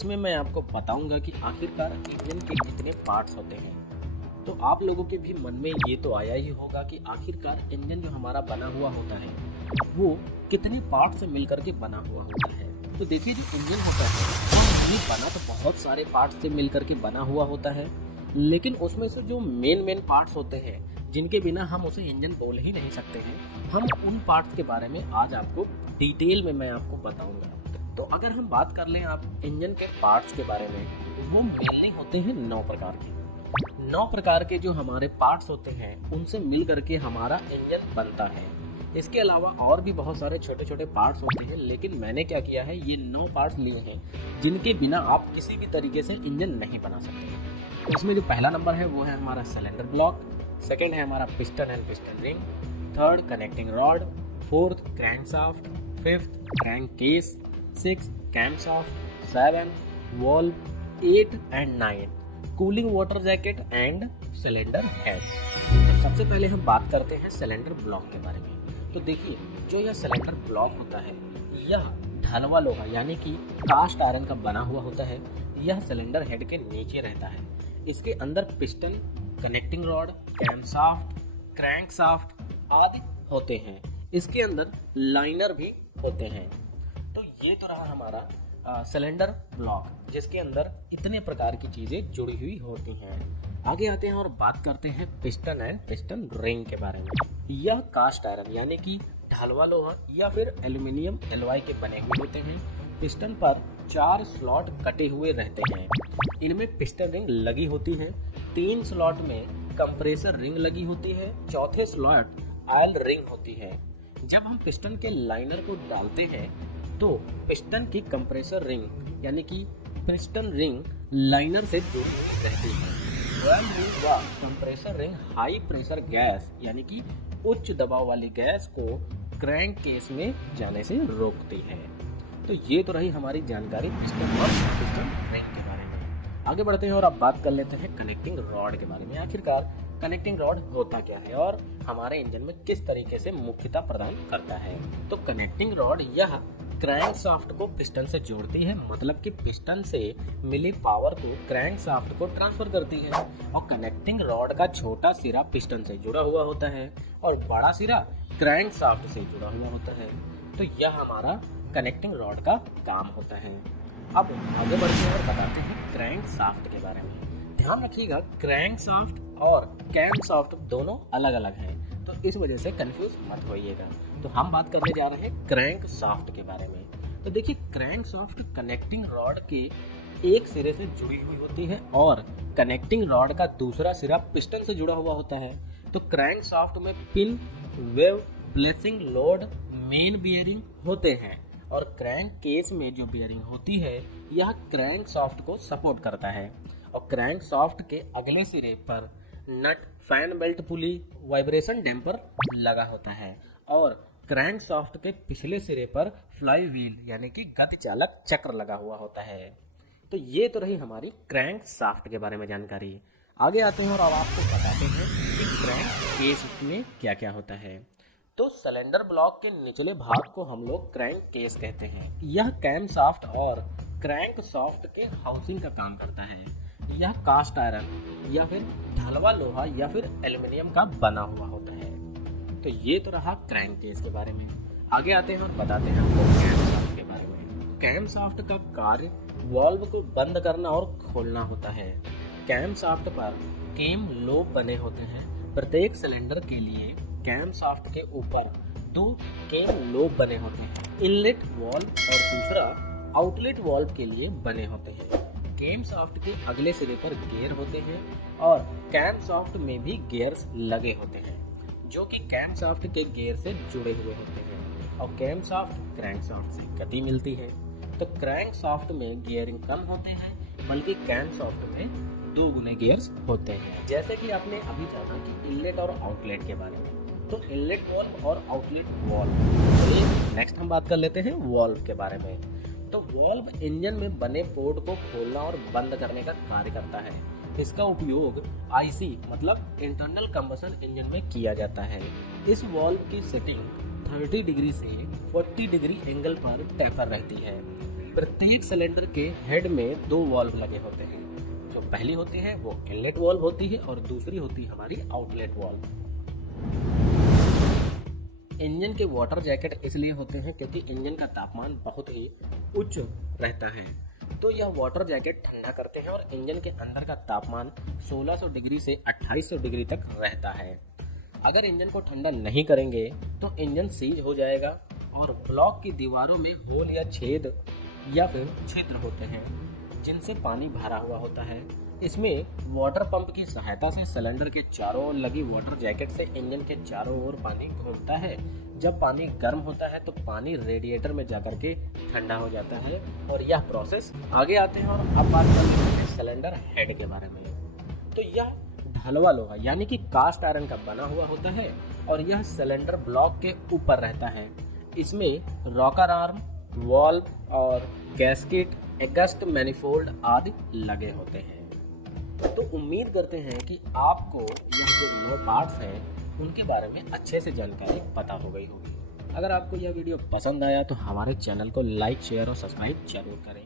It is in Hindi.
इसमें मैं आपको बताऊंगा कि आखिरकार इंजन के कितने पार्ट्स होते हैं। तो आप लोगों के भी मन में ये तो आया ही होगा कि आखिरकार इंजन जो हमारा बना हुआ होता है वो कितने पार्ट से मिलकर के बना हुआ होता है। तो देखिए, जो इंजन होता है ये बना तो बहुत सारे पार्ट से मिलकर के बना हुआ होता है, लेकिन उसमें से जो मेन पार्ट्स होते हैं जिनके बिना हम उसे इंजन बोल ही नहीं सकते हैं, हम उन पार्ट्स के बारे में आज आपको डिटेल में मैं आपको बताऊंगा। तो अगर हम बात कर लें आप इंजन के पार्ट्स के बारे में, वो मेनली होते हैं 9 प्रकार के। 9 प्रकार के जो हमारे पार्ट्स होते हैं उनसे मिल करके हमारा इंजन बनता है। इसके अलावा और भी बहुत सारे छोटे छोटे पार्ट्स होते हैं, लेकिन मैंने क्या किया है, ये 9 पार्ट्स लिए हैं जिनके बिना आप किसी भी तरीके से इंजन नहीं बना सकते। इसमें जो पहला नंबर है वो है हमारा सिलेंडर ब्लॉक, सेकेंड है हमारा piston and piston ring, third connecting rod, fourth crankshaft, fifth crank case, 6 camshaft, 7 valve, 8 and 9 cooling water jacket and cylinder head. तो सबसे पहले हम बात करते हैं सिलेंडर ब्लॉक के बारे में। तो देखिए, जो यह सिलेंडर ब्लॉक होता है यह ढलवा लोहा यानी कि कास्ट आयरन का बना हुआ होता है। यह सिलेंडर हेड के नीचे रहता है। इसके अंदर piston, connecting rod, camshaft, crankshaft आदि होते हैं। इसके अंदर लाइनर भी होते हैं। तो ये तो रहा हमारा सिलेंडर ब्लॉक, जिसके अंदर इतने प्रकार की चीजें जुड़ी हुई होती हैं। आगे आते हैं और बात करते हैं पिस्टन एंड पिस्टन रिंग के बारे में। यह कास्ट आयरन यानी कि ढलवा लोहा या फिर एल्यूमिनियम एलॉय के बने हुए होते हैं। पिस्टन पर 4 स्लॉट कटे हुए रहते हैं। इनमें पिस्टन रिंग लगी होती है। 3 स्लॉट में कंप्रेसर रिंग लगी होती है। चौथे स्लॉट ऑयल रिंग होती है। जब हम पिस्टन के लाइनर को डालते हैं तो पिस्टन की कंप्रेसर रिंग यानी कि पिस्टन रिंग लाइनर से जुड़ी हुई रहती है। ऑयल रिंग व compressor ring high pressure gas यानी कि उच्च दबाव वाली गैस को क्रैंक केस में जाने से रोकती है। तो ये तो रही हमारी जानकारी पिस्टन और पिस्टन रिंग के बारे में। आगे बढ़ते हैं और अब बात कर लेते हैं कनेक्टिंग रॉड के बारे में। आखिरकार कनेक्टिंग रॉड होता क्या है और हमारे इंजन में किस तरीके से मुख्यता प्रदान करता है। तो कनेक्टिंग रॉड यह क्रैंकशाफ्ट को पिस्टन से जोड़ती है, मतलब कि पिस्टन से मिली पावर को क्रैंकशाफ्ट को ट्रांसफर करती है। और कनेक्टिंग रॉड का छोटा सिरा पिस्टन से जुड़ा हुआ होता है और बड़ा सिरा क्रैंकशाफ्ट से जुड़ा हुआ होता है। तो यह हमारा कनेक्टिंग रॉड का काम होता है। अब आगे बढ़ते हैं और बताते हैं क्रैंकशाफ्ट के बारे में। ध्यान रखिएगा, क्रैंकशाफ्ट और कैमशाफ्ट दोनों अलग अलग हैं, तो इस वजह से कंफ्यूज मत होइएगा। तो हम बात करने जा रहे हैं क्रैंकशाफ्ट के बारे में। तो देखिए, क्रैंकशाफ्ट कनेक्टिंग रॉड के एक सिरे से जुड़ी हुई होती है और कनेक्टिंग रॉड का दूसरा सिरा पिस्टन से जुड़ा हुआ होता है। तो क्रैंकशाफ्ट में pin, wave, blessing, load, main bearing होते हैं और क्रैंक केस में जो बियरिंग होती है यह क्रैंकशाफ्ट को सपोर्ट करता है। और क्रैंकशाफ्ट के अगले सिरे पर nut, fan belt pulley, vibration damper लगा होता है और क्रैंकशाफ्ट के पिछले सिरे पर फ्लाई व्हील यानी कि गति चालक चक्र लगा हुआ होता है। तो ये तो रही हमारी क्रैंकशाफ्ट के बारे में जानकारी। आगे आते हैं और अब आपको बताते हैं कि क्रैंक केस में क्या क्या होता है। तो सिलेंडर ब्लॉक के निचले भाग को हम लोग क्रैंक केस कहते हैं। यह कैमशाफ्ट और क्रैंकशाफ्ट के हाउसिंग का काम करता है। यह कास्ट आयरन या फिर ढलवा लोहा या फिर एल्यूमिनियम का बना हुआ होता है। तो ये तो रहा क्रैंक केस के बारे में। आगे आते हैं और बताते हैं आपको कैमशाफ्ट के बारे में। कैमशाफ्ट का कार्य वाल्व को बंद करना और खोलना होता है। कैमशाफ्ट पर केम लोब बने होते हैं। प्रत्येक सिलेंडर के लिए कैमशाफ्ट के ऊपर 2 केम लोब बने होते हैं। इनलेट वाल्व और दूसरा आउटलेट वाल्व के लिए बने होते हैं। कैमशाफ्ट के अगले सिरे पर गियर होते हैं और कैमशाफ्ट में भी गियर्स लगे होते हैं जो कि कैमशाफ्ट के गियर से जुड़े हुए होते हैं। और कैमशाफ्ट क्रैंकशाफ्ट से गति मिलती है। तो क्रैंकशाफ्ट में गियरिंग कम होते हैं, बल्कि कैमशाफ्ट में 2 गुने गियर्स होते हैं। जैसे कि आपने अभी जाना कि इनलेट और आउटलेट के बारे में। तो इनलेट वाल्व और आउटलेट वाल्व। नेक्स्ट हम बात कर लेते हैं वाल्व के बारे में। तो वाल्व इंजन में बने पोर्ट को खोलना और बंद करने का कार्य करता है। इसका उपयोग आईसी मतलब इंटरनल कंबशन इंजन में किया जाता है। इस वाल्व की सेटिंग 30 डिग्री से 40 डिग्री एंगल पर टेपर रहती है। प्रत्येक सिलेंडर के हेड में 2 वाल्व लगे होते हैं। जो पहली होती है वो इनलेट वाल्व होती है और दूसरी होती है हमारी आउटलेट वाल्व। इंजन के वाटर जैकेट इसलिए होते हैं क्योंकि इंजन का तापमान बहुत ही उच्च रहता है, तो यह वाटर जैकेट ठंडा करते हैं और इंजन के अंदर का तापमान 1600 डिग्री से 2800 डिग्री तक रहता है। अगर इंजन को ठंडा नहीं करेंगे तो इंजन सीज हो जाएगा और ब्लॉक की दीवारों में होल या छेद या फिर छिद्र होते हैं जिनसे पानी भरा हुआ होता है। इसमें वाटर पंप की सहायता से सिलेंडर के चारों ओर लगी वाटर जैकेट से इंजन के चारों ओर पानी घूमता है। जब पानी गर्म होता है तो पानी रेडिएटर में जाकर के ठंडा हो जाता है और यह प्रोसेस आगे आते हैं। और अब बात कर लेते हैं सिलेंडर हेड के बारे में। तो यह ढलवा लोहा यानी कि कास्ट आयरन का बना हुआ होता है और यह सिलेंडर ब्लॉक के ऊपर रहता है। इसमें रॉकर आर्म, वाल्व और गैस्केट, एग्जॉस्ट मैनिफोल्ड आदि लगे होते हैं। तो उम्मीद करते हैं कि आपको यह जो 9 पार्ट्स हैं उनके बारे में अच्छे से जानकारी पता हो गई होगी। अगर आपको यह वीडियो पसंद आया तो हमारे चैनल को लाइक, शेयर और सब्सक्राइब जरूर करें।